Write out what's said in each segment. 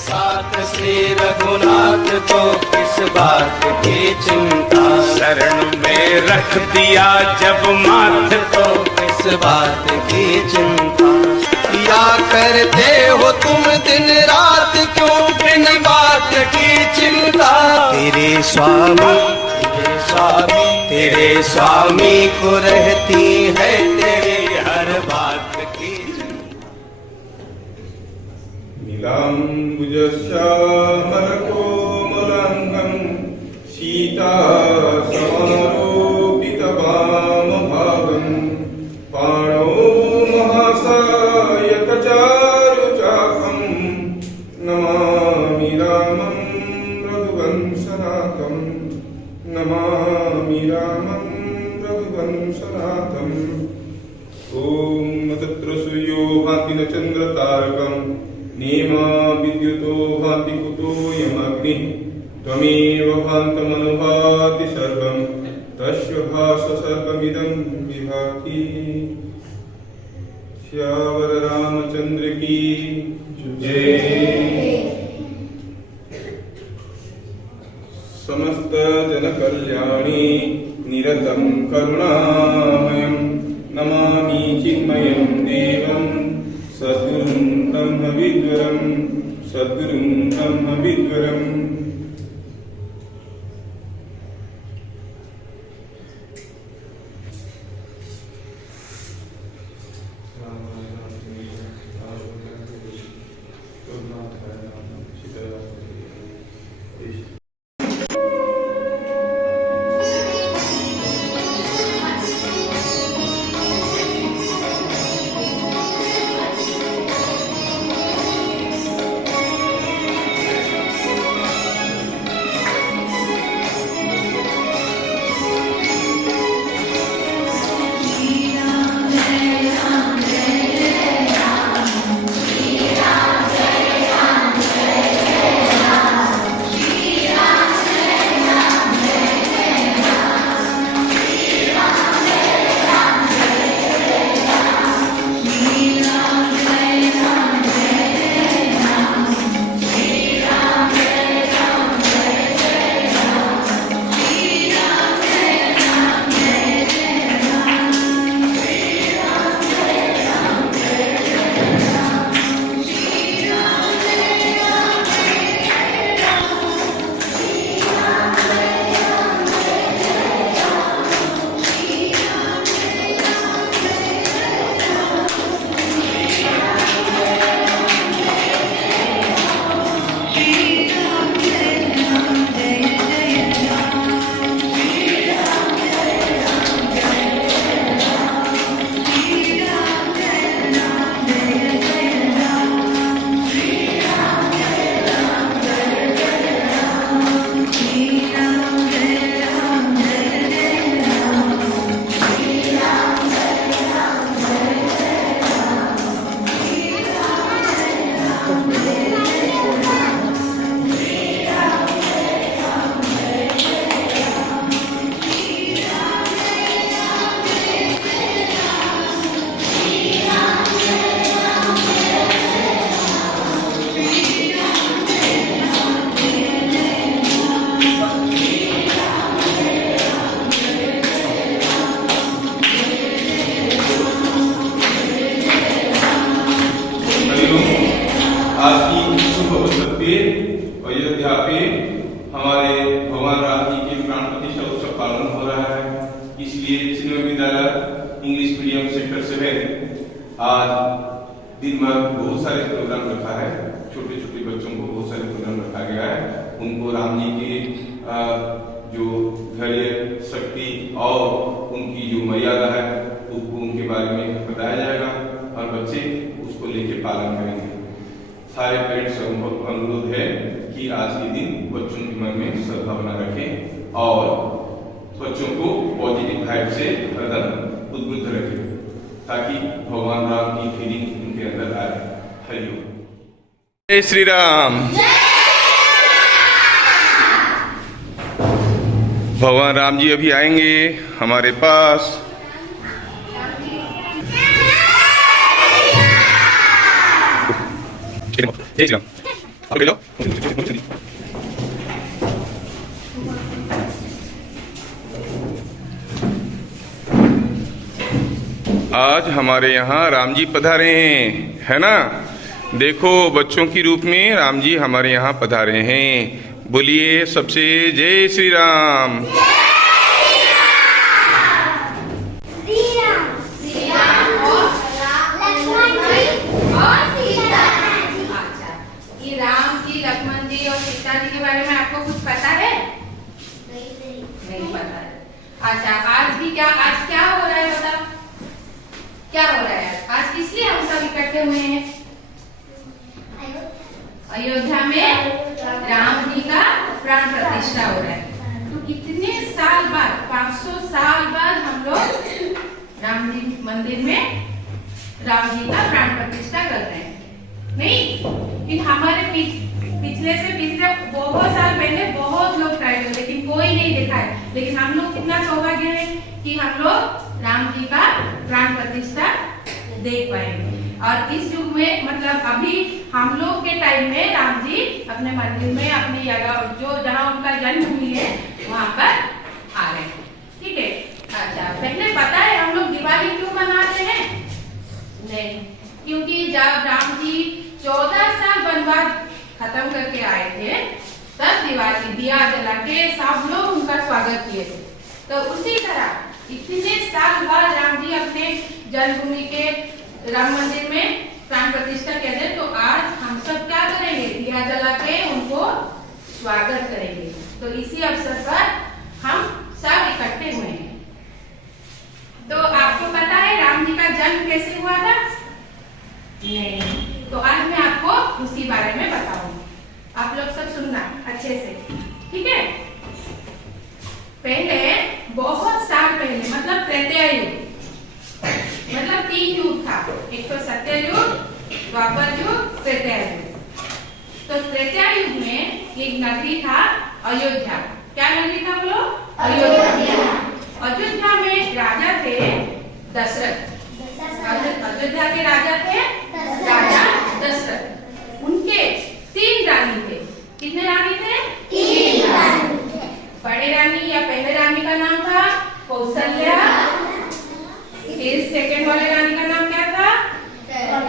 साथ श्री रघुनाथ को किस बात की चिंता, शरण में रख दिया जब माथ तो किस बात की चिंता। किया करते हो तुम दिन रात क्यों बिन बात की चिंता, तेरे स्वामी तेरे स्वामी को रहती है तेरी हर बात की चिंता। नीलाम्बुजश्यामलकोमलाङ्गं सीता समारोपितवामभागं पाणौ महासायकचारुचापं नमामि रामं रघुवंशनाथं नमामि रामं रघुवंशनाथम्। ॐ तत्र सूर्यो भाति न चन्द्रतारकं नेमा विद्युतो भाति कुतो यमग्निः त्वमेव भान्तमनुभाति सर्वं तस्य भाससर्वमिदं विभाति। श्यावर रामचंद्र की जय। समस्त जन कल्याणी निरतं करुणामयं नमामि चिन्मयं देवं सद्गुरुं ब्रह्मविद्वरम्। आज की शुभ अवसर पे अयोध्या पे हमारे भगवान राम जी के प्राण प्रतिष्ठा उत्सव पालन हो रहा है। इसलिए सिनेमा विद्यालय इंग्लिश मीडियम सेक्टर 7 आज दिन भर बहुत सारे प्रोग्राम रखा है। छोटे छोटे बच्चों को बहुत सारे प्रोग्राम रखा गया है। उनको राम जी की जो धैर्य शक्ति और उनकी जो मर्यादा है उसको उनके बारे में बताया जाएगा और बच्चे उसको लेके पालन करेंगे। सारे पेरेंट्स से अनुरोध है कि आज के दिन बच्चों के मन में सद्भावना रखें और बच्चों को पॉजिटिव वाइब से हरदम उद्बुद्ध रखें ताकि भगवान राम की फीलिंग उनके अंदर आए। हरिओम। जय श्री राम। भगवान राम जी अभी आएंगे हमारे पास। जय श्री राम। ले लो। आज हमारे यहाँ राम जी पधारे हैं, है ना। देखो बच्चों की रूप में राम जी हमारे यहाँ पधारे हैं। बोलिए सबसे जय श्री राम। लक्ष्मण जी और सीता जी के बारे में आपको कुछ पता है? नहीं पता है। अच्छा, आज क्या हो रहा है बताओ, क्या हो रहा है आज किस लिए हम सब इकट्ठे हुए हैं? अयोध्या में राम जी का प्राण प्रतिष्ठा हो रहा है। तो कितने साल बाद, 500 साल बाद हम लोग राम जी मंदिर में राम जी का प्राण प्रतिष्ठा कर रहे हैं। नहीं कि हमारे पिछले बहुत साल पहले बहुत लोग ट्राई किए लेकिन कोई नहीं देखा है। लेकिन हम लोग कितना सौभाग्य है कि हम लोग राम जी का प्राण प्रतिष्ठा देख पाएंगे। और इस युग में मतलब अभी हम लोग के टाइम में राम जी अपने मंदिर में अपनी जगह जो जहाँ उनका जन्म हुई है वहाँ पर आ रहे हैं। ठीक है। अच्छा, पहले पता है हम लोग दिवाली क्यों मनाते हैं? नहीं, क्योंकि जब राम जी 14 साल वनवास खत्म करके आए थे तब दिवाली दिया जला के सब लोग उनका स्वागत किए थे। तो उसी तरह इतने साल बाद राम जी अपने जन्मभूमि के राम मंदिर में प्राण प्रतिष्ठा किए थे। तो आज हम सब क्या करेंगे? दिया जला के उनको स्वागत करेंगे। तो इसी अवसर पर हम सब इकट्ठे हुए हैं। तो आपको पता है राम जी का जन्म कैसे हुआ था? नहीं। तो आज मैं आपको उसी बारे में बताऊंगी। आप लोग सब सुनना अच्छे से, ठीक है। पहले बहुत साल पहले मतलब त्रेता युग, मतलब 3 युग था। एक तो सत्य युग, द्वापर युग, त्रेता युग। तो त्रेता युग में एक नगरी था अयोध्या। क्या नगरी था बोलो? अयोध्या। अयोध्या में राजा थे दशरथ। अयोध्या के राजा थे राजा दशरथ। उनके 3 रानी थे। कितने रानी थे? 3 रानी थे। बड़े रानी या पहले रानी का नाम था कौशल्या। फिर सेकंड वाले रानी का नाम क्या था?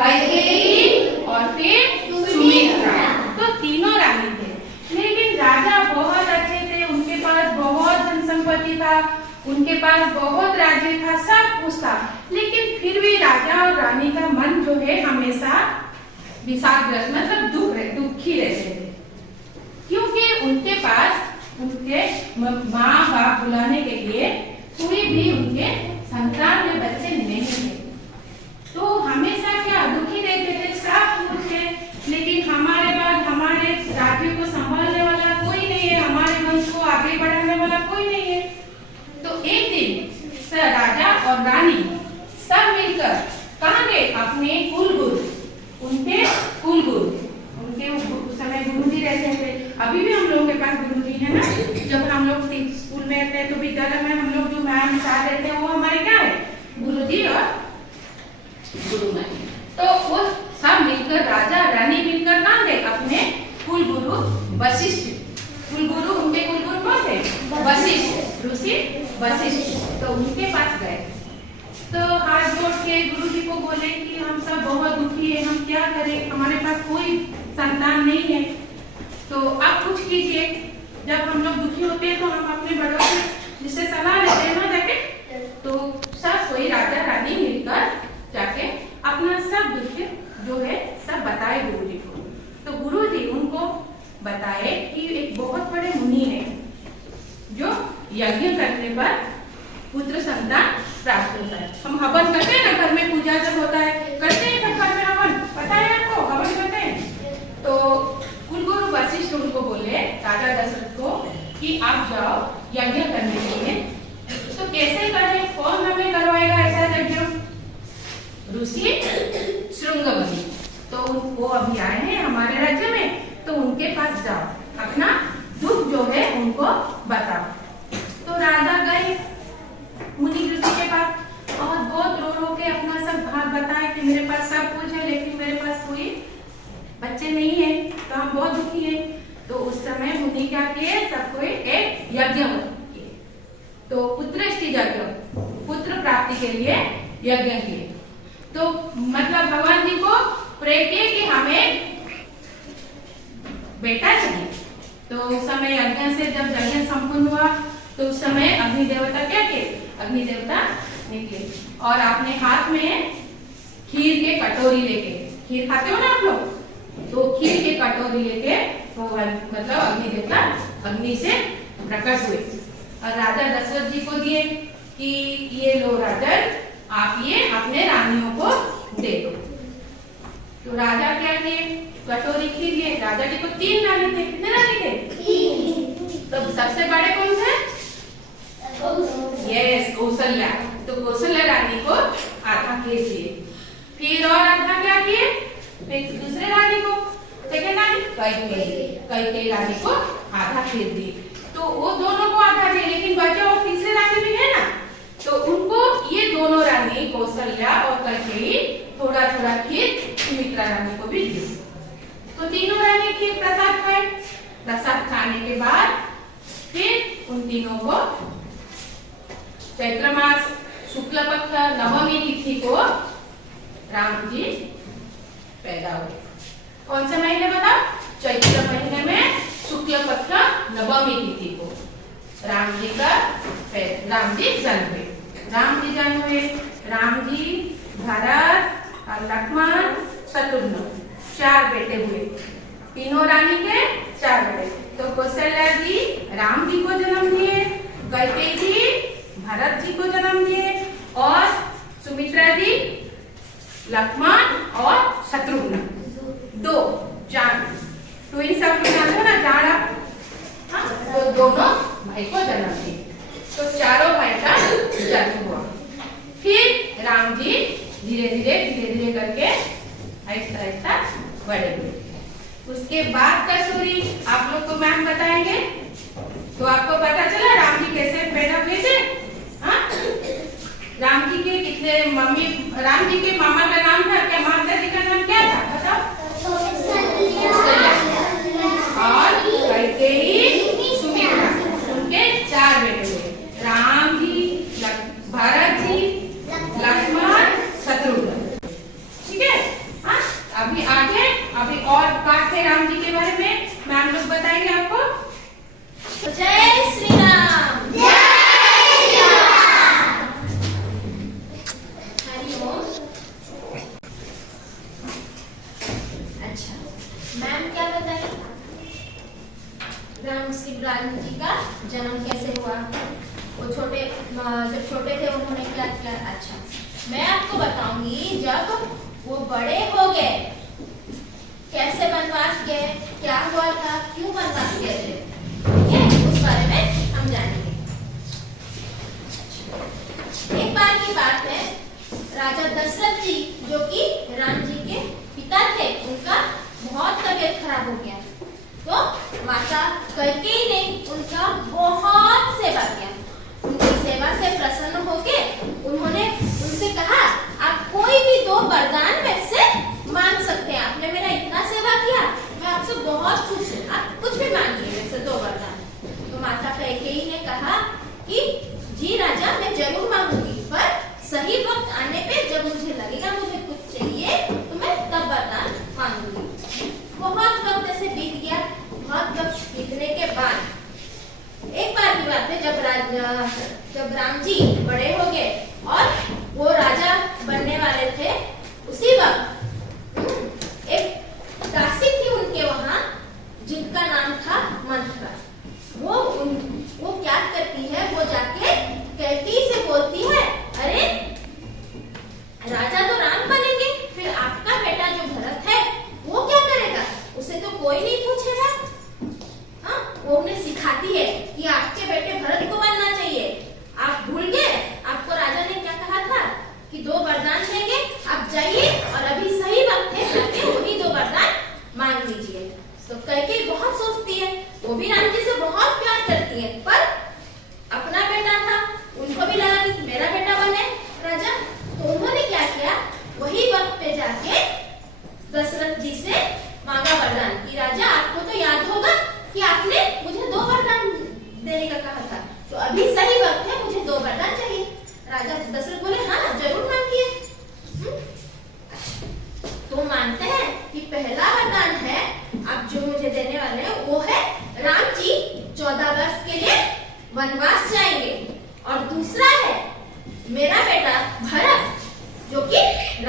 कैकेयी। और फिर सुमित्रा। तो तीनों रानी थे। लेकिन राजा बहुत अच्छे थे, उनके पास बहुत धन संपत्ति था, उनके पास बहुत राज्य था, सब कुछ था। लेकिन फिर भी राजा और रानी का मन जो है हमेशा विषादग्रस्त मतलब दुखी रहते थे। क्योंकि उनके पास उनके माँ बाप बुलाने के लिए कोई भी उनके संतान में बच्चे नहीं थे। तो हमेशा क्या दुखी रहते थे, सब कुछ है लेकिन हमारे बाद हमारे राज्य को संभालने वाला कोई नहीं है, हमारे वंश को आगे बढ़ाने वाला कोई नहीं है। तो एक दिन राजा और रानी सब मिलकर कहाँ गए? अपने कुलगुरु, उनके कुलगुरु, उनके उस समय गुरुजी रहते थे। अभी भी हम लोगों के पास गुरुजी है ना। जब हम लोग स्कूल में रहते हैं तो विद्यालय में हम लोग जो मैम साथ रहते हैं वो हमारे क्या है? गुरुजी और गुरुमाई। तो वो सब मिलकर राजा रानी मिलकर कहाँ गए? अपने कुलगुरु वशिष्ठ। कुलगुरु उनके कुलगुरु कौन थे? वशिष्ठ, ऋषि वशिष्ठ। तो उनके पास गए तो हाथ जोड़ के गुरुजी को बोले कि हम सब बहुत दुखी है, हम क्या करें, हमारे पास कोई संतान नहीं है, तो आप कुछ कीजिए। जब हम लोग दुखी होते हैं तो हम अपने बड़ों से जिससे सलाह लेते हैं ना जाके, तो सब कोई राजा रानी मिलकर जाके अपना सब दुख जो है सब बताए गुरुजी को। तो गुरुजी उनको बताए कि एक बहुत बड़े मुनि है जो यज्ञ करने पर पुत्र संतान प्राप्त होता है। हम हवन करते हैं ना, घर में पूजा जब होता है करते हैं सब घर में हवन, पता है आपको हवन करते हैं। तो कुलगुरु वशिष्ठ उनको बोले राजा दशरथ को कि आप जाओ यज्ञ करने के लिए। तो कैसे करें, कौन हमें करवाएगा ऐसा यज्ञ? ऋषि श्रृंगमुनि। तो वो अभी आए हैं हमारे राज्य में, तो उनके पास जाओ, अपना दुख जो है उनको बताओ। तो राजा गए मुनि ऋषि के पास और बहुत रो के अपना सब बात बताए कि मेरे पास सब कुछ है लेकिन मेरे पास कोई बच्चे नहीं है, तो हम बहुत समय मुनि क्या किए, सबको एक यज्ञ किए। तो पुत्रष्टि यज्ञ, पुत्र प्राप्ति के लिए यज्ञ किए। तो मतलब भगवान जी को प्रे किए कि हमें बेटा चाहिए। तो उस समय यज्ञ से जब यज्ञ संपूर्ण हुआ तो उस समय अग्नि देवता क्या किए, अग्नि देवता निकले और अपने हाथ में खीर के कटोरी लेके, खीर खाते हो ना आप लोग, तो खीर के कटोरी लेके भगवान मतलब अग्नि देवता अग्नि से प्रकट हुए और राजा दशरथ जी को दिए कि ये लो राजन, आप ये अपने रानियों को दे दो। तो राजा क्या किए, कटोरी खीर लिए। राजा जी को 3 रानी थे। कितने रानी थे? 3। तो सबसे बड़े कौन थे? यस, कौशल्या। तो कौशल्या रानी को आधा खीर दिए। फिर और आधा क्या किए, फिर दूसरे रानी को, सेकंड रानी कैकेयी रानी को आधा खीर दी। तो वो दोनों को आधा दिए, लेकिन बचे और तीसरे रानी भी है ना, तो उनको ये दोनों रानी कौशल्या और कैकेयी थोड़ा थोड़ा खीर सुमित्रा रानी को भी दी। तो तीनों रानी खीर प्रसाद खाए। प्रसाद खाने के बाद फिर उन तीनों को चैत्र मास शुक्ल पक्ष नवमी तिथि को राम जी पैदा हुए। कौन से महीने बताओ? चैत्र महीने में शुक्ल पक्ष नवमी तिथि को राम जी जन्म हुए। राम जी जन्म हुए। राम जी, भरत और लक्ष्मण, शत्रुघ्न 4 बेटे हुए। तीनों रानी के 4 बेटे। तो कौशल्या जी राम जी को जन्म दिए, कैकेयी जी भरत जी को जन्म दिए और सुमित्रा जी लक्ष्मण और शत्रुघ्न 2 जान ट्विंस आप लोग जानते हो ना, जाड़ा, हाँ, तो दोनों भाई को जन्म दिए। तो चारों भाई का जन्म हुआ। फिर राम जी धीरे धीरे करके ऐसा बड़े हुए। उसके बाद का स्टोरी आप लोग को मैम बताएंगे। तो आपको पता चला राम जी कैसे पैदा हुए थे। हाँ, राम जी के कितने मम्मी, राम जी के मामा का नाम था क्या, माता जी का नाम क्या था बताओ? और कैकेयी, सुमित्रा, उनके 4 बेटे हुए। राम जी, भरत जी, लक्ष्मण, शत्रुघ्न। ठीक है। हाँ, अभी आगे अभी और बात है राम जी के बारे में, मैम लोग बताएंगे आपको। जय श्री राम। जय श्री राम। हरिओम। अच्छा, मैम क्या बताइए, राम जी का जन्म कैसे हुआ, वो जब छोटे थे उन्होंने क्या किया। अच्छा, मैं आपको बताऊंगी जब वो बड़े हो गए कैसे वनवास गए, क्या हुआ था, क्यों वनवास गए थे, ठीक है, उस बारे में हम जानेंगे। एक बार की बात है, राजा दशरथ जी जो कि राम जी के पिता थे, उनका बहुत तबीयत खराब हो गया। तो माता कैकेयी ने उनका बहुत सेवा किया। उनकी सेवा से प्रसन्न होके उन्होंने उनसे कहा, आप कोई भी 2 वरदान में से मांग सकते हैं। आपने मेरा इतना सेवा किया, मैं आपसे बहुत खुश हूँ, आप कुछ भी मांगिए मेरे से 2 वरदान। तो माता कैकेयी ने कहा कि जी राजा, मैं जरूर मांगूंगी, पर सही वक्त आने पे जब मुझे लगेगा मुझे कुछ चाहिए तो मैं तब वरदान मांगूंगी। बहुत वक्त ऐसे बीत गया। बहुत वक्त बीतने के बाद एक बार की बात है, जब राम जी बड़े हो गए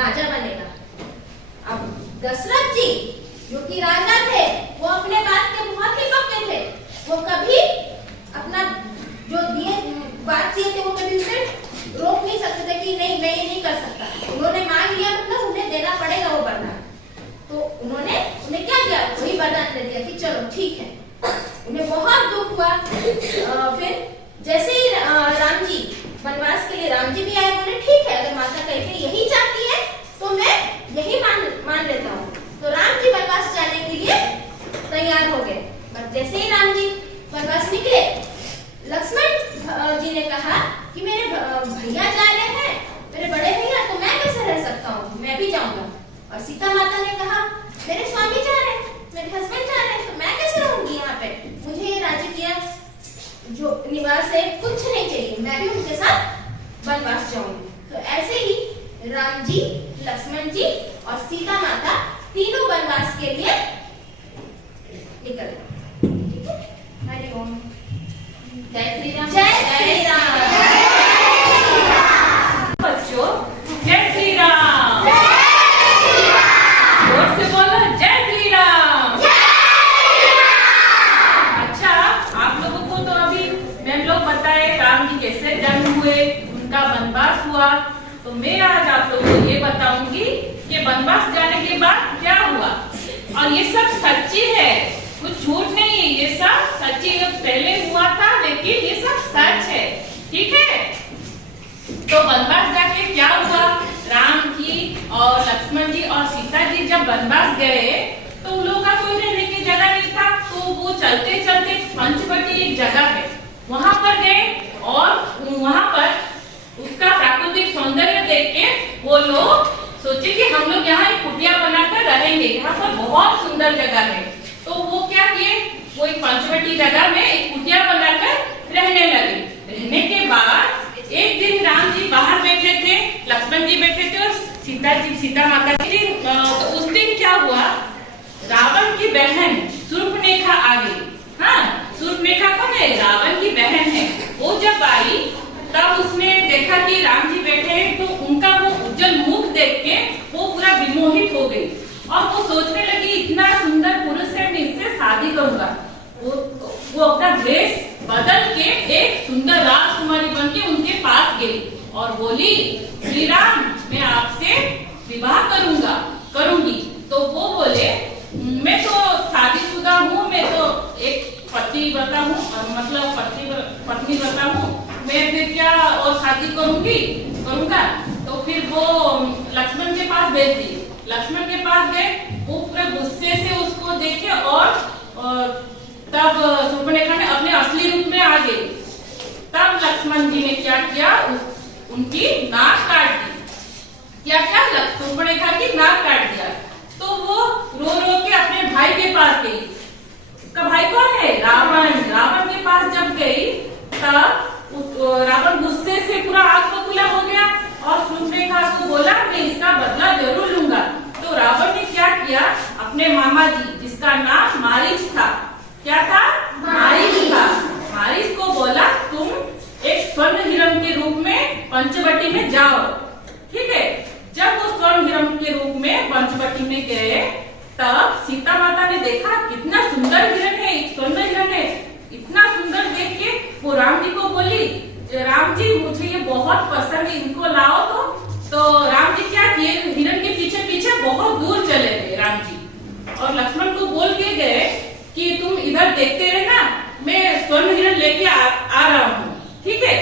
राजा बनेगा। अब दशरथ जी जो कि राजा थे, वो अपने बात के बहुत ही पक्के थे। वो कभी अपना जो बात दिए थे वो कभी उसे रोक नहीं सकते थे कि नहीं मैं ये नहीं कर सकता। उन्होंने मांग लिया मतलब उन्हें देना पड़ेगा वो वरदान। तो उन्होंने क्या किया, वही वरदान दे दिया कि चलो ठीक है। उन्हें बहुत दुख हुआ। फिर जैसे ही राम जी वनवास के लिए राम जी भी आए, बोले ठीक है अगर माता कैकेयी यही चाहती है तो मैं यही मान लेता हूँ। तो राम जी वनवास जाने के लिए तैयार हो गए। बस जैसे ही राम जी वनवास निकले, लक्ष्मण जी ने कहा कि मेरे भैया जा रहे हैं, मेरे बड़े भैया, तो मैं कैसे रह सकता हूँ, मैं भी जाऊंगा। और सीता माता ने कहा मेरे स्वामी जा रहे हैं, मेरे हस्बैंड जा रहे हैं, तो मैं कैसे रहूंगी यहाँ पे, मुझे ये राजकीय जो निवास है कुछ नहीं चाहिए, मैं भी उनके साथ वनवास जाऊंगी। तो ऐसे ही राम जी, लक्ष्मण जी और सीता माता तीनों वनवास के लिए निकल गए। ठीक है, हरि ओम। जय श्री राम। जय श्री राम। बच्चों जय श्री राम। जोर से बोलो जय श्री राम। अच्छा, आप लोगों को तो अभी मैम लोग बताए राम जी कैसे जन्म हुए, उनका वनवास हुआ। तो मैं आज आप लोगों को ये बताऊंगी कि वनवास जाने के बाद क्या हुआ। और ये सब सच्ची है, कुछ झूठ नहीं है, ये सब सच्ची पहले हुआ था, लेकिन ये सब सच है। ठीक है, तो वनवास जाके क्या हुआ, राम जी और लक्ष्मण जी और सीता जी जब वनवास गए तो उन लोगों का कोई रहने की जगह नहीं था। तो वो चलते चलते पंचवटी एक जगह है, वहां पर गए और वहां पर उसका प्राकृतिक सौंदर्य देख के वो लोग सोचे कि हम लोग यहाँ एक कुटिया बनाकर रहेंगे, यहाँ पर बहुत सुंदर जगह है। तो वो क्या किए, वो एक पंचवटी जगह में एक कुटिया बनाकर रहने लगे। रहने के बाद एक दिन राम जी बाहर बैठे थे, लक्ष्मण जी बैठे थे और सीता माता जी। तो उस दिन क्या हुआ, रावण की बहन शूर्पणखा आ गई। हाँ, शूर्पणखा कौन है, रावण की बहन है। वो जब आई तब उसने देखा कि राम जी बैठे हैं, तो उनका वो उज्जवल मुख देख के वो पूरा विमोहित हो गई और वो सोचने लगी इतना सुंदर पुरुष है, मैं इससे शादी करूंगा। वो अपना ड्रेस बदल के एक सुंदर राजकुमारी बन के उनके पास गई और बोली श्री राम मैं आपसे विवाह करूंगी। तो वो बोले मैं तो शादीशुदा हूँ, मैं तो एक पतिव्रता हूँ, मतलब पत्नीव्रता हूँ, मैं फिर क्या और शादी करूंगा। तो फिर वो लक्ष्मण के पास भेज दी। लक्ष्मण के पास गए, वो पूरे गुस्से से उसको देखे और तब शूर्पणखा ने अपने असली रूप में आ गई। तब लक्ष्मण जी ने क्या किया, उनकी नाक काट दी। क्या शूर्पणखा की नाक काट दिया। तो वो रो रो के अपने भाई के पास गई। उसका भाई कौन है, रावण के पास जब गई तब रावण गुस्से से पूरा आग बबूला हो गया और शूर्पणखा को बोला मैं इसका बदला जरूर लूंगा। तो रावण ने क्या किया, अपने मामा जी जिसका नाम मारीच था, क्या था, मारीच था, मारीच को बोला तुम एक स्वर्ण हिरण के रूप में पंचवटी में जाओ। ठीक है, जब वो स्वर्ण हिरण के रूप में पंचवटी में गए तब सीता माता ने देखा कितना सुंदर हिरण है, एक स्वर्ण हिरण है। इतना सुंदर देख के वो राम जी को बोली राम जी मुझे ये बहुत पसंद है, इनको लाओ। तो राम जी क्या किए, हिरण के पीछे पीछे बहुत दूर चले गए राम जी और लक्ष्मण को बोल के गए कि तुम इधर देखते रहना, मैं स्वर्ण हिरण लेके आ रहा हूँ। ठीक है,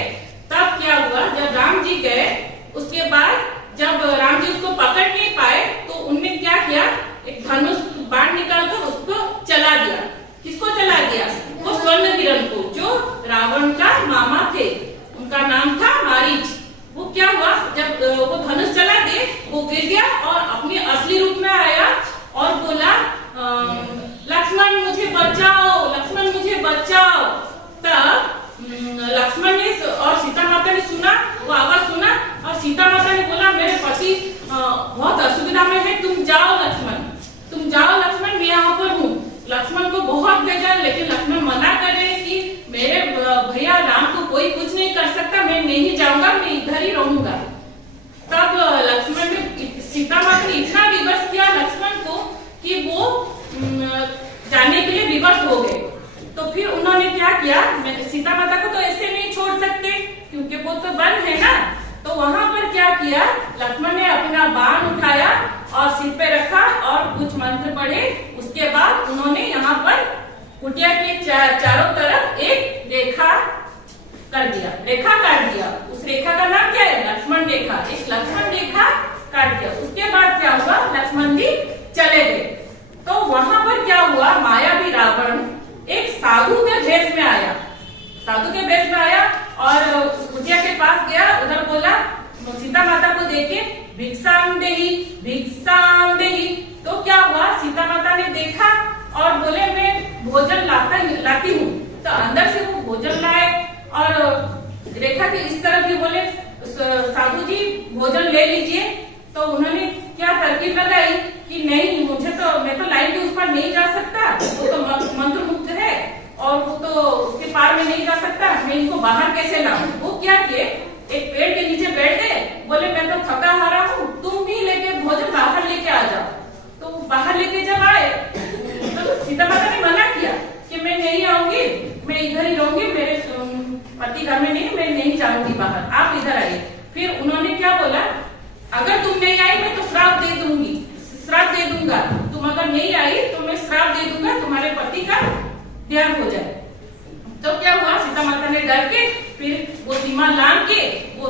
तब क्या हुआ, जब राम जी गए उसके बाद जब राम जी उसको पकड़ नहीं पाए तो उनने क्या किया, एक धनुष बाण निकालकर उसको चला दिया। किसको चला दिया, वो स्वर्ण हिरण को, जो रावण का मामा थे, उनका नाम था मारीच। वो क्या हुआ, जब वो धनुष चला दे वो गिर गया और अपने असली रूप में आया और बोला लक्ष्मण मुझे बचाओ, लक्ष्मण मुझे बचाओ। तब लक्ष्मण ने और सीता माता ने सुना, वो आवाज सुना और सीता माता ने बोला मेरे पति बहुत असुविधा में है, तुम जाओ लक्ष्मण मैं यहाँ पर हूँ। लक्ष्मण को बहुत भेजा लेकिन लक्ष्मण मना कर रहे कि मेरे भैया राम को कोई कुछ नहीं कर सकता, मैं नहीं जाऊंगा, मैं इधर ही रहूंगा। तब लक्ष्मण ने भोजन ले लीजिए। तो उन्होंने क्या तरकीब लगाई कि नहीं, मैं तो लाइन के उस पर नहीं जा सकता, वो तो मंत्र मुक्त है और वो तो उसके पार में नहीं जा सकता, मैं इनको बाहर कैसे लाऊं। वो क्या किए, एक पेड़ के नीचे बैठ गए, बोले मैं तो थका हारा हूँ, तुम भी लेके भोजन बाहर लेके आ जाओ। तो बाहर लेके जब आए तो सीता माता ने मना किया कि मैं नहीं आऊंगी, मैं इधर ही रहूंगी, मेरे पति घर में नहीं, मैं नहीं जाऊंगी बाहर, आप इधर आइए। फिर उन्होंने क्या बोला, अगर तुम नहीं आई मैं तो श्राप दे दूंगी, श्राप दे दूंगा, तुम अगर नहीं आई तो मैं श्राप दे दूंगा, तुम्हारे पति का ध्यान हो जाए। तो क्या हुआ, सीता माता ने डर के फिर वो सीमा लांग के वो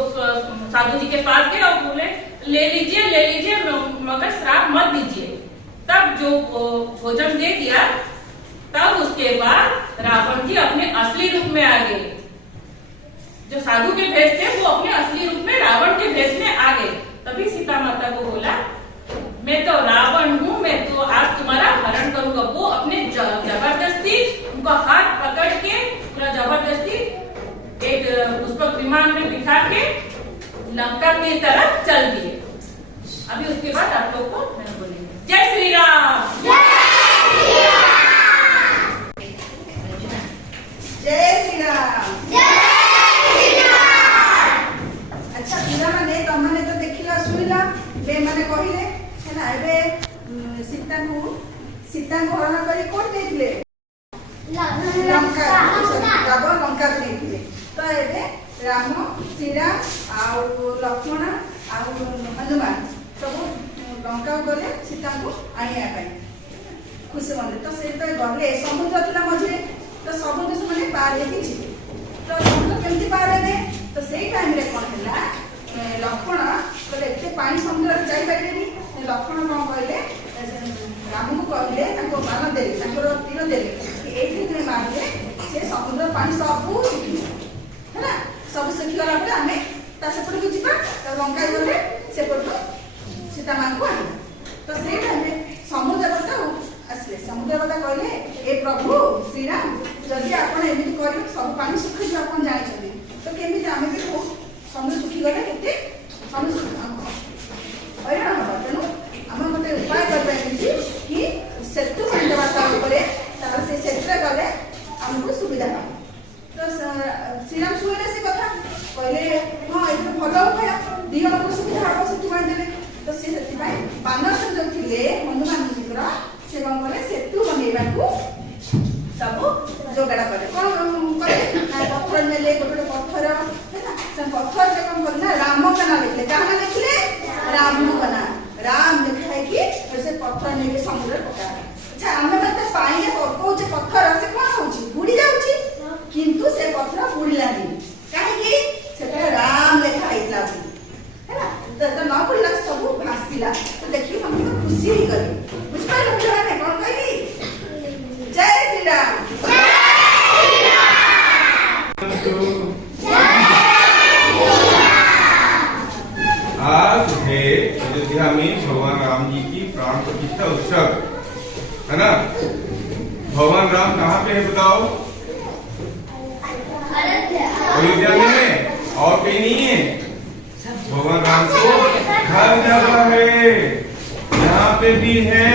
साधु जी के पास गए और बोले ले लीजिए मगर श्राप मत दीजिए। तब जो भोजन दे दिया, तब उसके बाद रावण जी अपने असली रूप में आ गए। जो साधु के भेष थे वो अपने असली रूप में रावण के भेष में आ गए। तभी सीता माता को बोला मैं तो रावण हूँ, मैं तो आज तुम्हारा हरण करूंगा। वो अपने जबरदस्ती उनका हाथ पकड़ के पूरा जबरदस्ती एक पुष्पक विमान में बिठा के लंका की तरफ चल दिए। अभी उसके बाद आप लोग को मैं बोलेंगे जय श्री राम। जय श्री राम। अच्छा पिलाने तमने तो देखिला सुनिला बे माने कहिले है ना, एबे सीता को हरण करी कोन देथिले लंका लंका देथिले। तो एबे राम सीता आ लक्ष्मण आ हनुमान सब लंका गले सीता को आनिया पाई खुशी मन। तो से तो गले समुद्र थिला मझे, तो समुद्र से माने पार हेकी छी, तो समुद्र केमती पार हेबे। तो सेई टाइम रे कोन हला, लक्ष्मण बोले एते पानी समुद्र रे जाई पारेनी। लक्ष्मण कोन कहले, राम को कहले ताको बाण देले, ताको तीर देले कि एठी तुमे मारले से समुद्र पानी सब सुखी है ना, सब सुखी गला पर हमें ता सेपट को जिबा। तो लंका गले सेपट सीता मान को आने। तो सेई टाइम रे समुद्र बता आसले, समुद्र बता कहले ए प्रभु श्री राम जदि आपण एमिति करियो सब पानी सुखी जो आपण जानि छथि, तो केमिति आमे भी समुद्र सुखी गले केते समुद्र हैरान हो। तेणु आम गोटे उपाय करबा कि सेतु बांधवा ता ऊपर तार से सेतु गले हमको सुविधा हो। तो श्रीराम सुनिले से कथा कहले हां ए तो भलो उपाय दियो को सुविधा हो सेतु बांधले। तो से सेति पाई बानर जो थिले हनुमान जीकर से कौन करे सेतु बनेबा को सब जोगाड़ करे। कौन करे ना पत्थर मेले गोटे पत्थर है ना, से पत्थर से कौन करना राम का नाम लिखले, का नाम लिखले राम का नाम, राम लिखा है कि से पत्थर ने समुद्र पका। अच्छा हम मते पानी को जे पत्थर से कोन होची बुडी जाउची, किंतु से पत्थर बुडीला नहीं काहे कि सेटा राम लिखा आइतला है ना। तो ना बुडला सब भासीला। तो देखियो हम तो खुशी ही गली बुझ पाइलो पिलाने कोन कहली जय श्री राम। आज है अयोध्या में भगवान राम जी की प्राण प्रतिष्ठा उत्सव है ना। भगवान राम कहाँ पे है बताओ? अयोध्या में है और कहीं नहीं है। भगवान राम को हर जगह है, यहाँ पे भी है,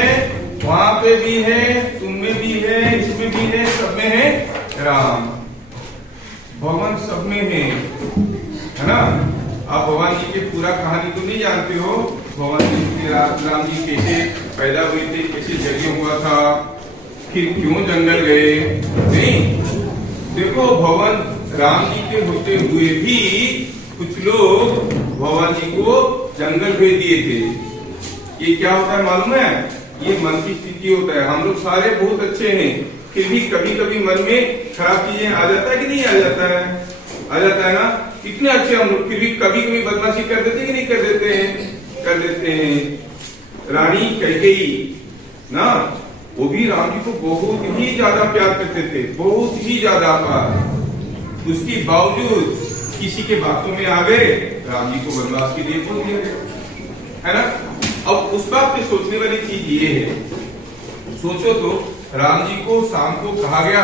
वहाँ पे भी है, तुम में भी है, इसमें भी है, सब में है राम। भगवान सब में है ना। आप भगवान जी के पूरा कहानी तो नहीं जानते हो, भगवान जी राम जी कैसे पैदा हुए थे, कैसे जन्म हुआ था, फिर क्यों जंगल गए, नहीं। देखो भगवान राम जी के होते हुए भी कुछ लोग भगवान जी को जंगल भेज दिए थे। ये क्या होता है मालूम है? ये मन की स्थिति होता है। हम लोग सारे बहुत अच्छे हैं, फिर भी कभी कभी मन में खराब चीजें आ जाता है कि नहीं आ जाता है? आ जाता है ना। कितने अच्छे हम लोग, फिर भी कभी कभी बदमाशी कर देते हैं कि नहीं कर देते हैं? कर देते हैं। रानी कैकेयी ना, वो भी राम जी को बहुत ही ज्यादा प्यार करते थे, बहुत ही ज्यादा प्यार। उसके बावजूद किसी के बातों में आ गए, राम जी को वनवास के लिए बोल दिया गया, है ना। अब उस बात पे सोचने वाली चीज ये है, सोचो तो राम जी को शाम को कहा गया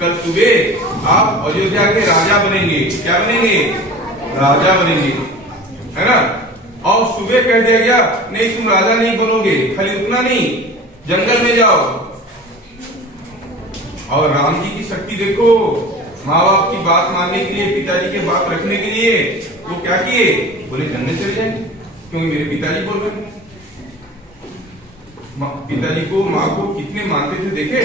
कल सुबह आप अयोध्या के राजा बनेंगे। क्या बनेंगे? राजा बनेंगे, है ना। और सुबह कह दिया गया नहीं तुम राजा नहीं बनोगे, खाली उतना नहीं, जंगल में जाओ। और राम जी की शक्ति देखो, माँ बाप की बात मानने के लिए, पिताजी के बात रखने के लिए वो क्या किए, बोले जंगल चले जाएंगे क्योंकि मेरे पिताजी बोल रहे हैं। पिताजी को माँ को कितने मानते थे देखे।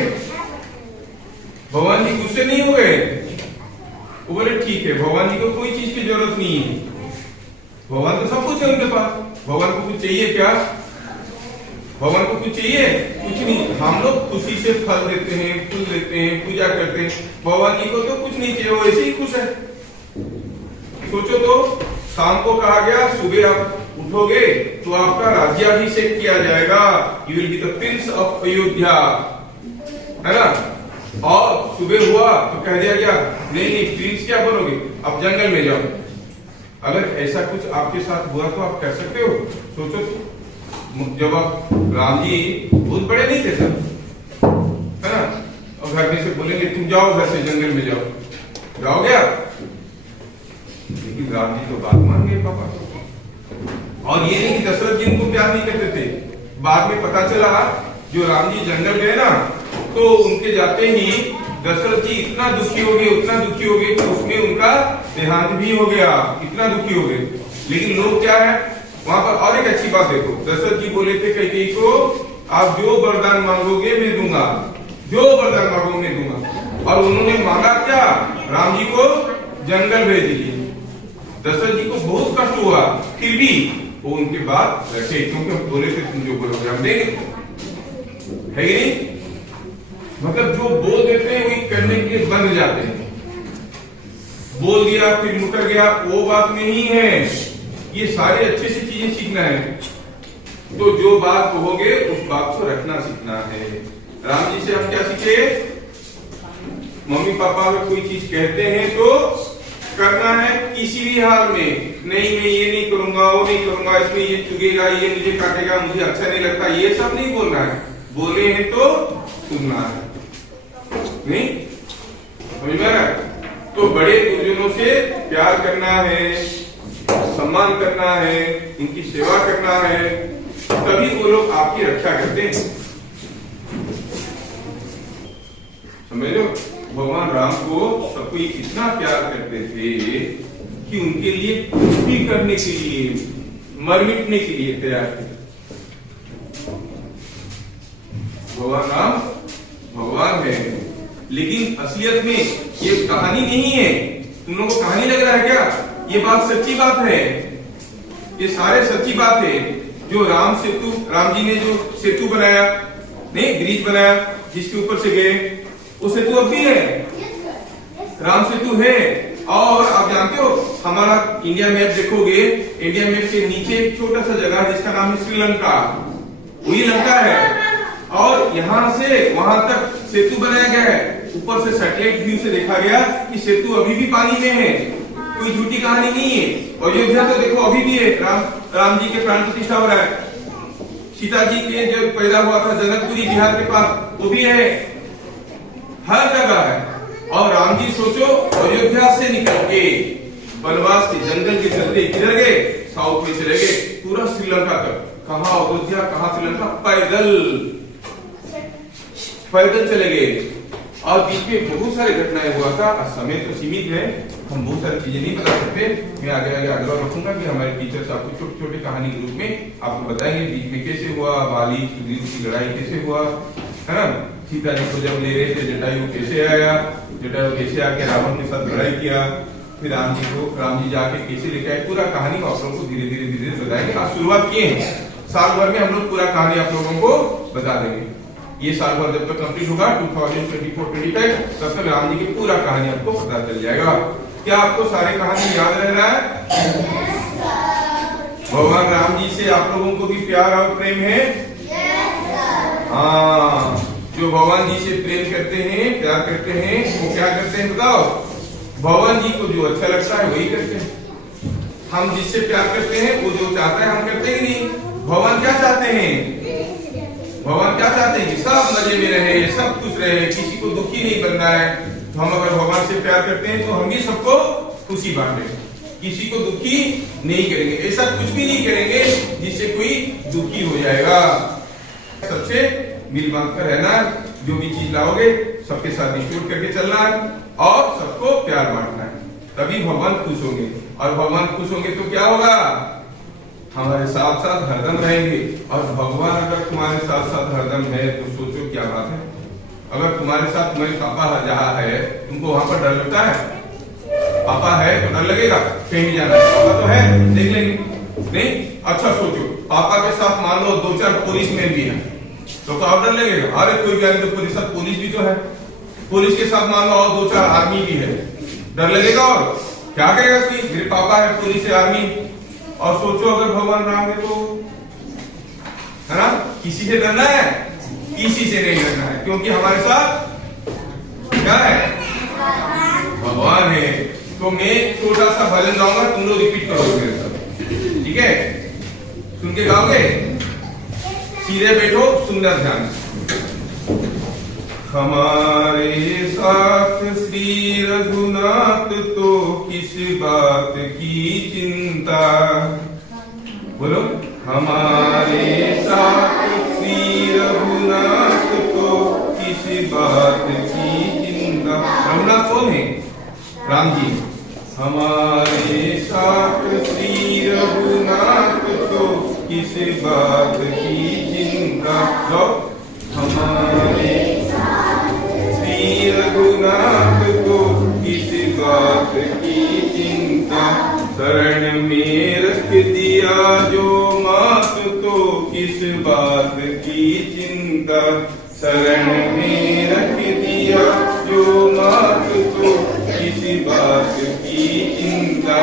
भगवान जी गुस्से नहीं हुए, वो बोले ठीक है, भगवान जी को कोई चीज की जरूरत नहीं है, भगवान तो सब कुछ है उनके पास, भगवान को कुछ चाहिए क्या, भगवान को कुछ चाहिए कुछ नहीं। हम लोग खुशी से फल देते हैं, फूल देते हैं, पूजा करते हैं, भगवान जी को तो कुछ नहीं चाहिए, वो ऐसे ही खुश है। सोचो तो शाम को कहा गया सुबह आप उठोगे तो आपका राज्याभिषेक किया जाएगा, you will be the Prince of Ayodhya, है ना। और सुबह हुआ तो कह दिया गया नहीं नहीं प्रिंस क्या बनोगे, आप जंगल में जाओ। अगर ऐसा कुछ आपके साथ हुआ तो आप कर सकते हो। सोचो जब आप राम जी बहुत बड़े नहीं थे सर, है ना, और घर में से बोलेंगे तुम जाओ घर से जंगल में जाओ, जाओगे आप, लेकिन राम जी तो बात मान गए पापा। और ये नहीं कि दशरथ जी उनको प्यार नहीं करते थे, बाद में पता चला जो राम जी जंगल गए ना तो उनके जाते ही दशरथ जी इतना दुखी हो गए, उतना दुखी हो गए कि उसमें उनका देहांत भी हो गया, इतना दुखी हो गए। लेकिन लोग क्या है वहां पर, और एक अच्छी बात देखो, दशरथ जी बोले थे कैकेयी को आप जो वरदान मांगोगे मैं दूंगा, जो वरदान मांगोगे मैं दूंगा। और उन्होंने मांगा क्या, राम जी को जंगल भेज दीजिए। दशरथ जी को बहुत कष्ट हुआ, फिर भी वो उनके बात रखे, क्योंकि हम बोले थे तुम जो बोलोगे हम देंगे, है कि नहीं। मतलब जो बोल देते हैं वही करने के लिए बंध जाते हैं। बोल दिया फिर मुकर गया, वो बात नहीं है। ये सारे अच्छे से चीजें सीखना है, तो जो बात कहोगे उस बात को रखना सीखना है। राम जी से हम क्या सीखे, मम्मी पापा अगर कोई चीज कहते हैं तो करना है किसी भी हाल में। नहीं मैं ये नहीं करूंगा, वो नहीं करूंगा, इसमें ये चुगेगा, ये मुझे काटेगा, मुझे अच्छा नहीं लगता, ये सब नहीं बोलना है। बोले हैं तो सुनना है, नहीं समझ में आ रहा है। तो बड़े गुरुजनों से प्यार करना है, सम्मान करना है, इनकी सेवा करना है, तभी वो लोग आपकी रक्षा करते हैं। समझ लो, भगवान राम को सब कोई इतना प्यार करते थे कि उनके लिए कुछ भी करने के लिए, मर मिटने के लिए तैयार थे। भगवान राम भगवान है, लेकिन असलियत में ये कहानी नहीं है। तुम लोगों को कहानी लग रहा है क्या, ये बात सच्ची बात है, ये सारे सच्ची बात है। जो राम जी ने जो सेतु बनाया, नहीं ब्रिज बनाया जिसके ऊपर से गए, वो सेतु अब भी है, राम सेतु है। और आप जानते हो हमारा इंडिया मैप देखोगे, इंडिया मैप के नीचे एक छोटा सा जगह है जिसका नाम है श्रीलंका, वही लंका है। और यहाँ से वहां तक सेतु बनाया गया है। ऊपर से सैटेलाइट व्यू से देखा गया कि सेतु अभी भी पानी में है, कोई झूठी कहानी नहीं है। अयोध्या तो देखो अभी भी है, राम जी के प्राण प्रतिष्ठा हो रहा है। सीता जी के जो पैदा हुआ था जनकपुरी बिहार के पास, वो भी है, हर जगह है। और राम जी सोचो अयोध्या से निकल के वनवास के जंगल के चलते किधर गए, साउथ में चले गए, पूरा श्रीलंका तक। कहाँ अयोध्या कहाँ श्रीलंका, पैदल चले गए। और बीच में बहुत सारे घटनाएं हुआ था। समय तो सीमित है, हम बहुत सारी चीजें नहीं बता सकते। मैं आगे आग्रह रखूंगा कि हमारे टीचर्स आपको छोटे छोटे कहानी के रूप में आपको बताएंगे बीच में कैसे हुआ, बाली सुग्रीव की लड़ाई कैसे हुआ, है ना। सीता जी को जब ले रहे थे जटायु कैसे आया, जटायु कैसे आके रावण के साथ लड़ाई किया, फिर राम जी जाके कैसे लेके आए, पूरा कहानी आप लोगों को धीरे धीरे बताएंगे। आज शुरुआत किए हैं, साल भर में हम लोग पूरा कहानी आप लोगों को बता देंगे। ये साल भर जब तक कंप्लीट होगा 2024-25 तब तक राम जी की पूरा कहानी आपको पता चल जाएगा। क्या आपको सारे कहानी याद रह रहा है? भगवान राम जी से आप लोगों को भी प्यार और प्रेम है? हाँ, जो भगवान जी से प्रेम करते हैं, प्यार करते हैं, वो क्या करते हैं बताओ? भगवान जी को जो अच्छा लगता है वही करते हैं। हम जिससे प्यार करते हैं वो जो चाहता है हम करते ही नहीं। भगवान क्या चाहते हैं? भगवान क्या चाहते हैं कि सब मजे में रहे, सब खुश रहे, किसी को दुखी नहीं बनना है। तो हम अगर भगवान से प्यार करते हैं तो हम भी सबको खुशी बांटे। किसी को दुखी नहीं करेंगे, ऐसा कुछ भी नहीं करेंगे जिससे कोई दुखी हो जाएगा। सबसे मिल बांध कर रहना, जो भी चीज लाओगे सबके साथ डिस्ट्रीब्यूट करके चलना है और सबको प्यार बांटना है, तभी भगवान खुश होंगे। और भगवान खुश होंगे तो क्या होगा, हमारे साथ साथ हरदम रहेंगे। और भगवान अगर तुम्हारे साथ साथ हरदम है तो सोचो क्या बात है। अगर तुम्हारे साथ तुम्हारे पापा जहाँ है, तुमको वहां पर डर लगता है? पापा है तो डर लगेगा, कहीं भी जाना है पापा तो है, देख लेंगे नहीं। अच्छा सोचो, पापा के साथ मान लो 2-4 पुलिस मैन भी है तो और डर लगेगा? अरे कोई भी आदमी तो पुलिस भी तो है, पुलिस के साथ मान लो और 2-4 आर्मी भी है, डर लगेगा? और क्या कहेगा कि मेरे पापा है पुलिस है आर्मी। और सोचो अगर भगवान राम है तो, है ना, किसी से डरना है? किसी से नहीं डरना है, क्योंकि हमारे साथ क्या है, भगवान है। तो मैं छोटा सा भजन गाऊंगा, तुम लोग रिपीट करोगे मेरे साथ, ठीक है? सुन के गाओगे, सीधे बैठो, सुंदर ध्यान। हमारे साथ श्री रघुनाथ तो किस बात की चिंता, बोलो। हमारे साथ श्री रघुनाथ तो किस बात की चिंता। रघुनाथ कौन है? राम जी। हमारे साथ श्री रघुनाथ तो किस बात की चिंता। हमारे श्री रघुनाथ को किस बात की चिंता। शरण में रख दिया जो मात तो किस बात की चिंता। शरण में रख दिया जो मात तो किस बात की चिंता।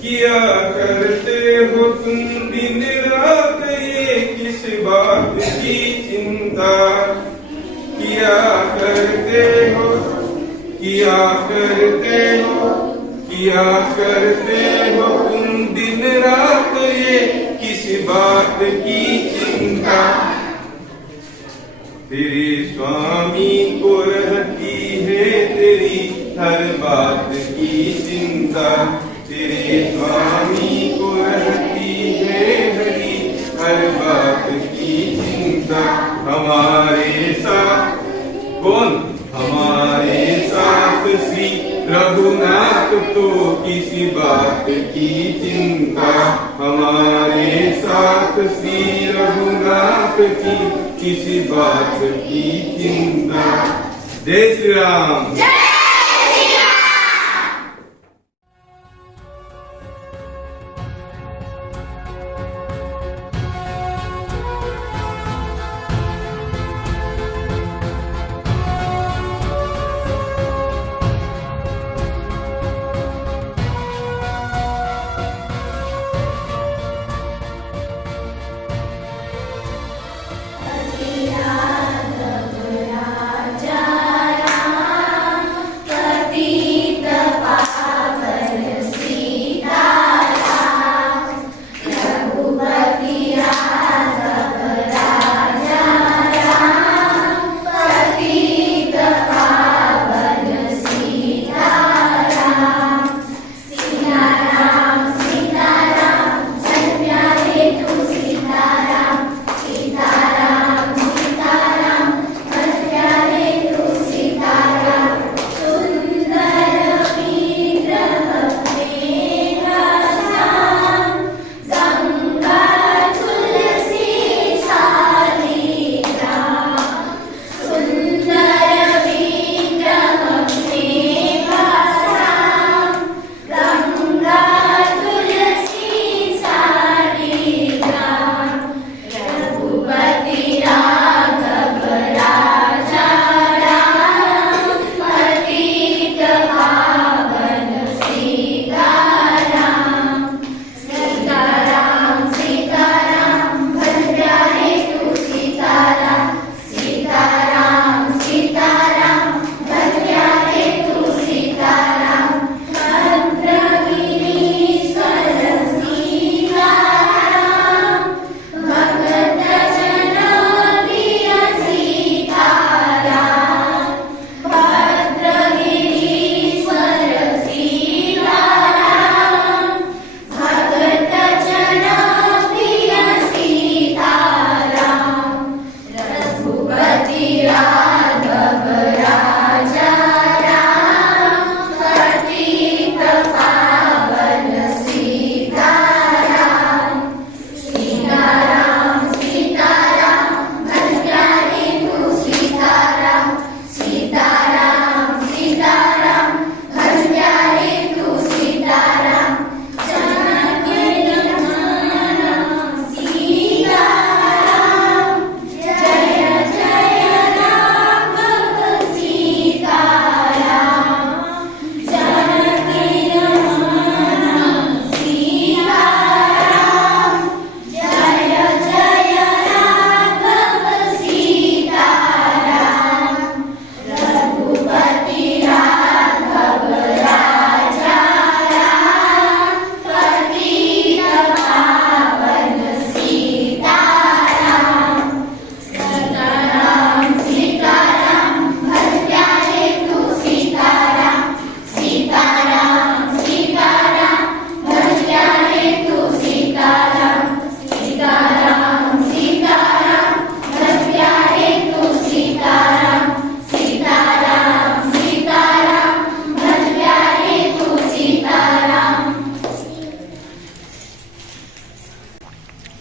किया करते हो तुम दिन रात ये किस बात की चिंता। किया करते हो, किया करते हो, किया करते हो तुम दिन रात ये किस बात की चिंता। तेरे स्वामी को रहती है तेरी हर बात की चिंता। तेरे स्वामी को रहती है हरी हर बात की चिंता। हमारे साथ कौन? हमारे साथ श्री रघुनाथ तो किसी बात की चिंता। हमारे साथ श्री रघुनाथ की किसी बात की चिंता। जय श्री राम।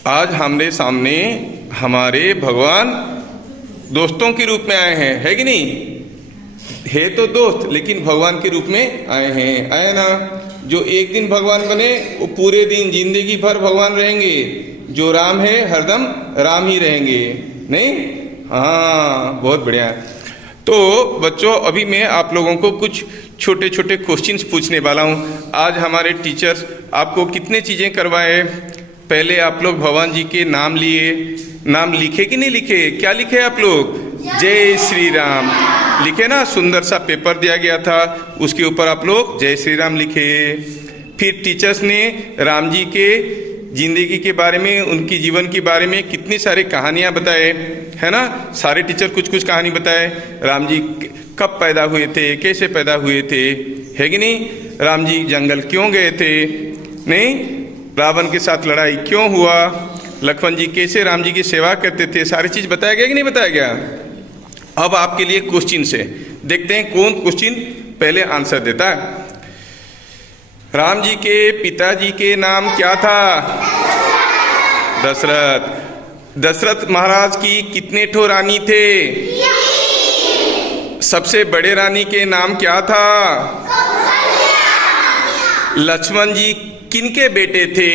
आज हमारे सामने हमारे भगवान दोस्तों के रूप में आए हैं, है कि नहीं? है तो दोस्त, लेकिन भगवान के रूप में आए हैं, आए ना? जो एक दिन भगवान बने वो पूरे दिन जिंदगी भर भगवान रहेंगे। जो राम है हरदम राम ही रहेंगे, नहीं? हाँ, बहुत बढ़िया। तो बच्चों, अभी मैं आप लोगों को कुछ छोटे छोटे क्वेश्चंस पूछने वाला हूँ। आज हमारे टीचर्स आपको कितने चीज़ें करवाए। पहले आप लोग भगवान जी के नाम लिए, नाम लिखे कि नहीं लिखे? क्या लिखे आप लोग? जय श्री राम लिखे ना? सुंदर सा पेपर दिया गया था, उसके ऊपर आप लोग जय श्री राम लिखे। फिर टीचर्स ने राम जी के जिंदगी के बारे में, उनकी जीवन के बारे में कितनी सारी कहानियां बताए, है ना? सारे टीचर कुछ कुछ कहानी बताए। राम जी कब पैदा हुए थे, कैसे पैदा हुए थे, है कि नहीं? राम जी जंगल क्यों गए थे, नहीं? रावण के साथ लड़ाई क्यों हुआ, लक्ष्मण जी कैसे राम जी की सेवा करते थे, सारी चीज बताया गया कि नहीं बताया गया? अब आपके लिए क्वेश्चन से देखते हैं कौन क्वेश्चन पहले आंसर देता है। राम जी के पिताजी के नाम क्या था? दशरथ। दशरथ महाराज की कितने ठो रानी थे? सबसे बड़े रानी के नाम क्या था? लक्ष्मण जी किनके बेटे थे?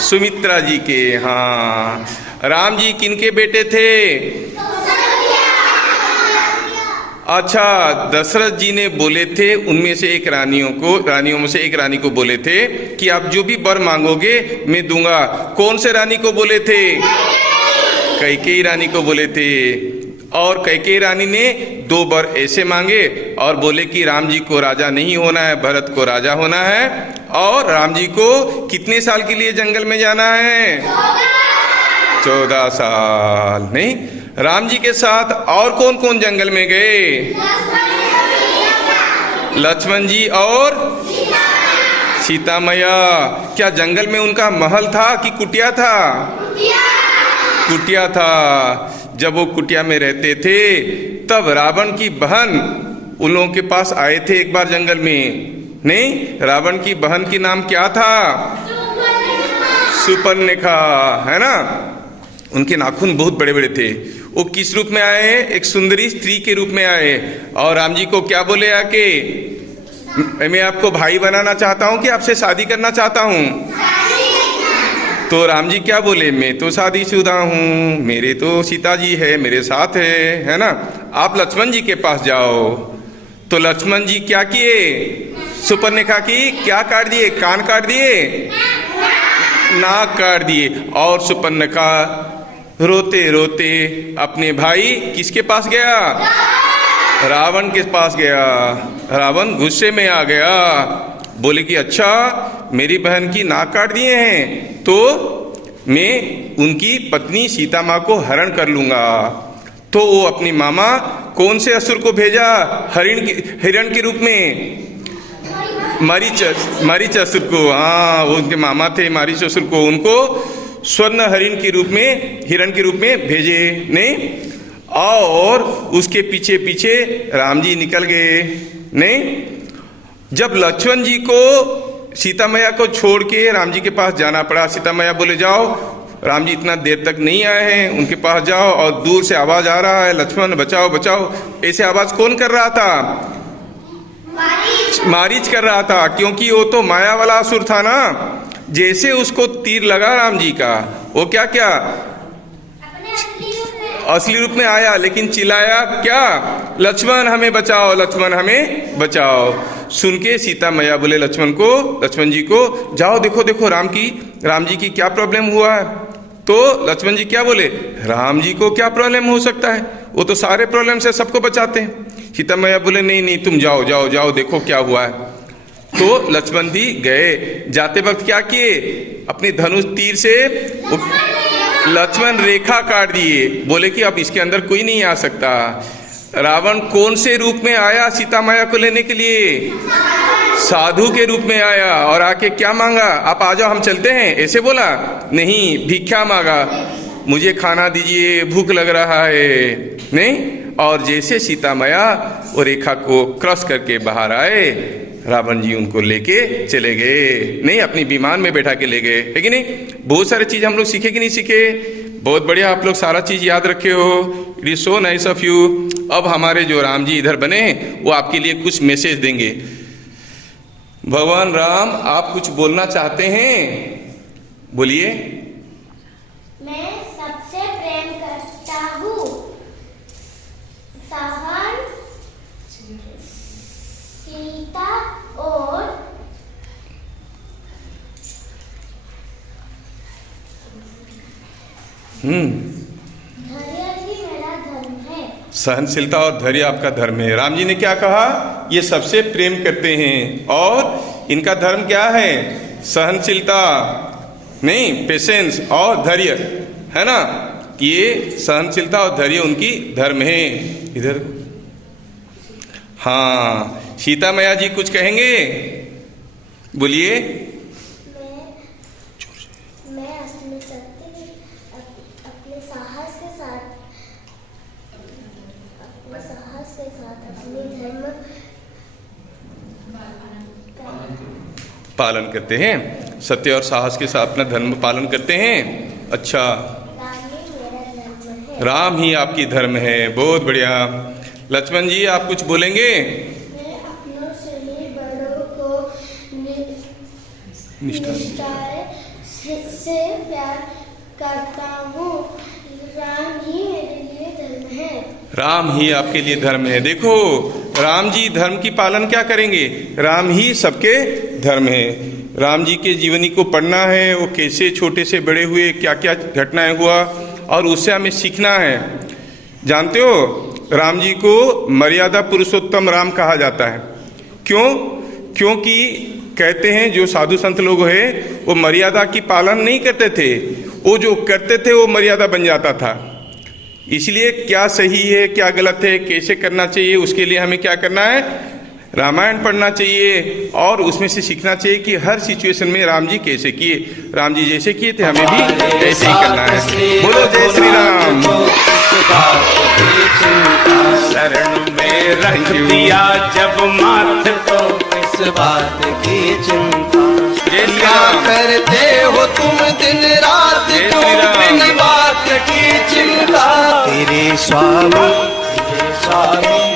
सुमित्रा जी के। हाँ। राम जी किनके बेटे थे? अच्छा, दशरथ जी ने बोले थे उनमें से एक रानियों में से एक रानी को बोले थे कि आप जो भी वर मांगोगे मैं दूंगा। कौन से रानी को बोले थे? कैकेयी रानी को बोले थे। और कैकेयी रानी ने 2 वर ऐसे मांगे और बोले कि राम जी को राजा नहीं होना है, भरत को राजा होना है। और राम जी को कितने साल के लिए जंगल में जाना है? 14 साल। नहीं, राम जी के साथ और कौन कौन जंगल में गए? लक्ष्मण जी और सीता मैया। क्या जंगल में उनका महल था कि कुटिया था? कुटिया था। जब वो कुटिया में रहते थे तब रावण की बहन उन लोगों के पास आए थे एक बार जंगल में। नहीं, रावण की बहन की नाम क्या था? सुपर्णखा, है ना? उनके नाखून बहुत बड़े बड़े थे। वो किस रूप में आए? एक सुंदरी स्त्री के रूप में आए। और राम जी को क्या बोले आके? मैं आपको भाई बनाना चाहता हूँ कि आपसे शादी करना चाहता हूँ। तो राम जी क्या बोले? मैं तो शादीशुदा हूँ, मेरे तो सीता जी है, मेरे साथ है ना? आप लक्ष्मण जी के पास जाओ। तो लक्ष्मण जी क्या किए? सुपर्णखा की क्या काट दिए? कान काट दिए, नाक काट दिए। और सुपर्णखा रोते रोते अपने भाई किसके पास गया? रावण के पास गया। रावण गुस्से में आ गया, बोले कि अच्छा मेरी बहन की नाक काट दिए हैं तो मैं उनकी पत्नी सीता माँ को हरण कर लूंगा। तो वो अपनी मामा कौन से असुर को भेजा? हिरण के रूप में मारीच असुर को। हाँ, वो उनके मामा थे मारीच असुर को, उनको स्वर्ण हरिण के रूप में, हिरण के रूप में भेजे। नहीं, और उसके पीछे पीछे राम जी निकल गए। नहीं, जब लक्ष्मण जी को सीता मैया को छोड़ के राम जी के पास जाना पड़ा, सीता मैया बोले जाओ, राम जी इतना देर तक नहीं आए हैं, उनके पास जाओ। और दूर से आवाज आ रहा है, लक्ष्मण बचाओ बचाओ। ऐसे आवाज कौन कर रहा था? मारीच कर रहा था, क्योंकि वो तो माया वाला असुर था ना। जैसे उसको तीर लगा राम जी का, वो क्या क्या असली रूप में आया, लेकिन चिल्लाया क्या? लक्ष्मण हमें बचाओ, लक्ष्मण हमें बचाओ। सुन के सीता मैया बोले लक्ष्मण जी को जाओ देखो देखो राम जी की क्या प्रॉब्लम हुआ है। तो लक्ष्मण जी क्या बोले? राम जी को क्या प्रॉब्लम हो सकता है, वो तो सारे प्रॉब्लम से सबको बचाते हैं। सीता मैया बोले नहीं नहीं, तुम जाओ जाओ जाओ देखो क्या हुआ है। तो लक्ष्मण जी गए। जाते वक्त क्या किए? अपने धनुष तीर से लक्ष्मण रेखा काट दिए, बोले कि अब इसके अंदर कोई नहीं आ सकता। रावण कौन से रूप में आया सीता मैया को लेने के लिए? साधु के रूप में आया। और आके क्या मांगा? आप आ जाओ हम चलते हैं, ऐसे बोला? नहीं, भिक्षा मांगा, मुझे खाना दीजिए, भूख लग रहा है। नहीं, और जैसे सीता मैया वो रेखा को क्रॉस करके बाहर आए, रावण जी उनको लेके चले गए, नहीं अपनी विमान में बैठा के ले गए, है कि नहीं। बहुत सारी चीज हम लोग सीखे कि नहीं सीखे, बहुत बढ़िया, आप लोग सारा चीज याद रखे हो, it is so nice of you. अब हमारे जो राम जी इधर बने वो आपके लिए कुछ मैसेज देंगे। भगवान राम आप कुछ बोलना चाहते हैं, बोलिए। मैं सबसे प्रेम करता हूँ, सहन, सीता और धैर्य ही मेरा धर्म है। सहनशीलता और धैर्य आपका धर्म है। राम जी ने क्या कहा, ये सबसे प्रेम करते हैं और इनका धर्म क्या है, सहनशीलता नहीं, पेशेंस और धैर्य, है ना। ये सहनशीलता और धैर्य उनकी धर्म है। इधर हाँ, सीता मैया जी कुछ कहेंगे, बोलिए। मैं अपने सत्य, अपने साहस के साथ अपने धर्म पालन करते हैं, सत्य और साहस के साथ अपना धर्म पालन करते हैं। अच्छा, राम ही आपकी धर्म है, बहुत बढ़िया। लक्ष्मण जी आप कुछ बोलेंगे। मैं अपनों से ही बड़ों को निष्ठाए से प्यार करता हूँ। राम ही मेरे लिए धर्म है। राम ही आपके लिए धर्म है। देखो राम जी धर्म की पालन क्या करेंगे, राम ही सबके धर्म है। राम जी के जीवनी को पढ़ना है, वो कैसे छोटे से बड़े हुए, क्या क्या घटनाएं हुआ और उससे हमें सीखना है। जानते हो राम जी को मर्यादा पुरुषोत्तम राम कहा जाता है। क्यों? क्योंकि कहते हैं जो साधु संत लोग हैं वो मर्यादा की पालन नहीं करते थे, वो जो करते थे वो मर्यादा बन जाता था। इसलिए क्या सही है क्या गलत है कैसे करना चाहिए, उसके लिए हमें क्या करना है, रामायण पढ़ना चाहिए और उसमें से सीखना चाहिए कि हर सिचुएशन में राम जी कैसे किए, राम जी जैसे किए थे हमें भी ऐसे ही करना है। बोलो जय श्री राम। शरण में रख दिया जब माथ तो इस बात की चिंता। क्या करते हो तुम दिन रात क्यों बिन बात की चिंता। तेरे स्वामी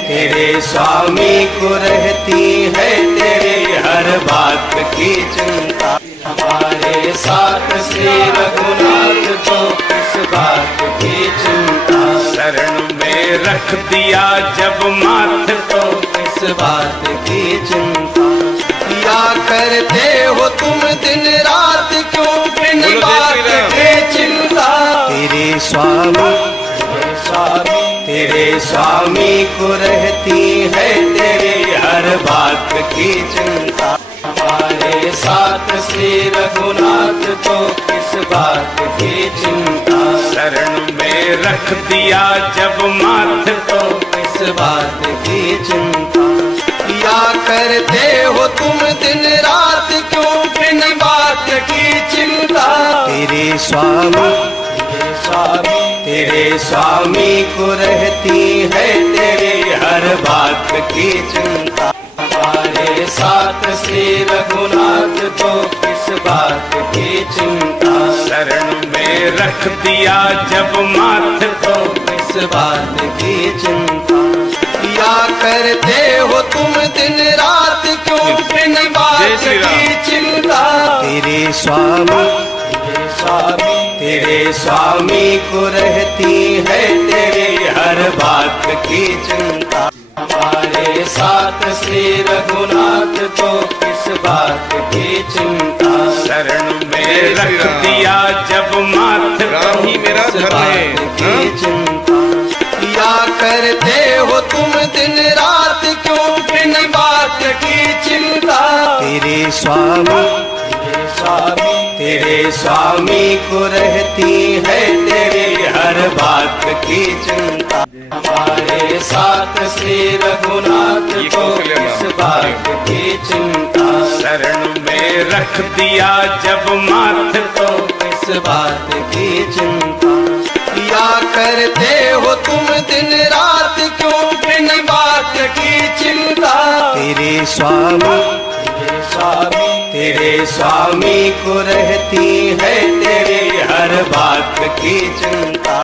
तेरे स्वामी को रहती है तेरे हर बात की चिंता। हमारे साथ श्री रघुनाथ को किस बात की चिंता। शरण में रख दिया जब माथ तो किस बात की चिंता। क्या करते हो तुम दिन रात क्यों बिन बात की चिंता। तेरे स्वामी को रहती है तेरे हर बात की चिंता। हमारे साथ श्री रघुनाथ को किस बात की चिंता। शरण में रख दिया जब माथ तो किस बात की चिंता। क्या करते हो तुम दिन रात क्यों बिन बात की चिंता। तेरे स्वामी को रहती है तेरे हर बात की चिंता। हमारे साथ श्री रघुनाथ को किस बात की चिंता। शरण में रख दिया जब माथ तो किस बात की चिंता। क्या करते हो तुम दिन रात क्यों बिन बात की चिंता। तेरे स्वामी को रहती है तेरे हर बात की चिंता। हमारे साथ श्री रघुनाथ को किस बात की चिंता। शरण में रख दिया जब माथ राम ही मेरा धर्म है की चिंता। क्या करते हो तुम दिन रात क्यों बिन बात की चिंता। तेरे स्वामी को रहती है तेरे हर बात की चिंता। हमारे साथ श्री रघुनाथ को किस बात की चिंता। शरण में रख दिया जब माथ तो किस बात की चिंता। किया करते हो तुम दिन रात, क्यों बिन बात की चिंता। तेरे स्वामी को रहती है तेरी हर बात की चिंता।